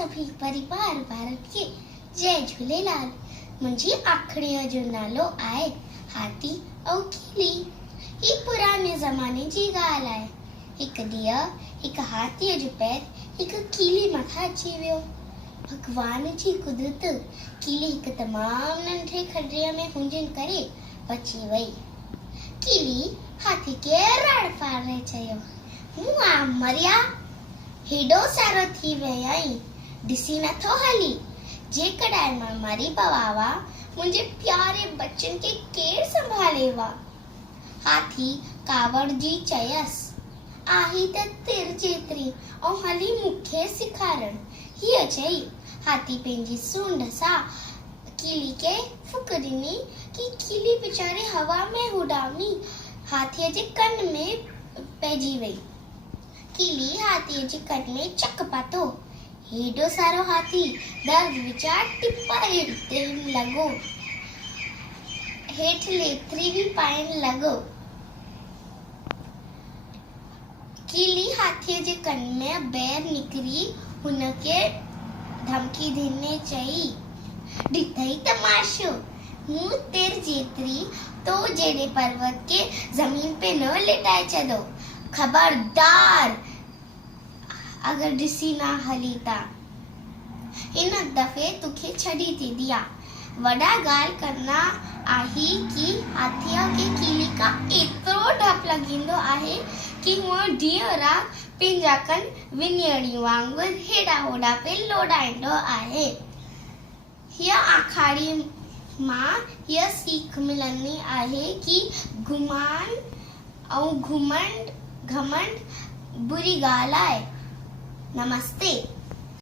सभी परिवार भारत के जय झूलेलाल। मुंहिंजी आखड़ीअ जो नालो आहे हाथी ऐं कीली। ही पुराने ज़माने जी ॻाल्हि आहे। हिकु ॾींहुं हिकु हाथीअ जो पैर हिकु कीली मथां अची वियो। भगवान जी कुदरत, कीली हिकु तमामु नंढे खॾड़े में हुजण करे बची वई। कीली हाथी खे राड़ पाड़े चयो, "मूं आ मरिया, हेॾो सारो थी वई आहीं, ॾिसी नथो हली। जेकॾहिं मां मरी पवां, मुंहिंजे प्यारे बच्चन खे केरु संभालेवा?" हाथी कावड़ जी चयसि, "आही त तिर जेतिरी ऐं हली मूंखे सेखारण।" हीअ चई हाथी पंहिंजी सूंड सां कीली खे फूक ॾिनी कि कीली वीचारी हवा में उॾामी हाथीअ जे कन में पइजी वई। कीली हाथीअ जे कन में चक पातो। हेॾो सारो हाथी दर्द वीचार टिपाए लॻो, हेठि लेथरी बि पाइण लॻो। कीली हाथीअ जे कन में ॿाहिरि निकिरी हुनखे धमकी ॾिने चई, "ॾिठई तमाशो, मूं तिर जेतिरी तो जहिड़े पर्वत के ज़मीन पे न लेटाए छॾो। खबरदार अगर ॾिसी ना हली त हिन दफ़े तोखे छॾी थी ॾियां।" वॾा ॻाल्हि करना आहे कि हाथीअ खे कीली खां एतिरो डपु लॻंदो आहे कि हूअ ॾींहुं राति पंहिंजा कन विञाणी वांगुरु हेॾा होॾा पे लोॾाईंदो आहे। हीअ आखाड़ी मां हीअ सीख मिलंदी आहे कि गुमान ऐं घमंड बुरी ॻाल्हि आहे। नमस्ते।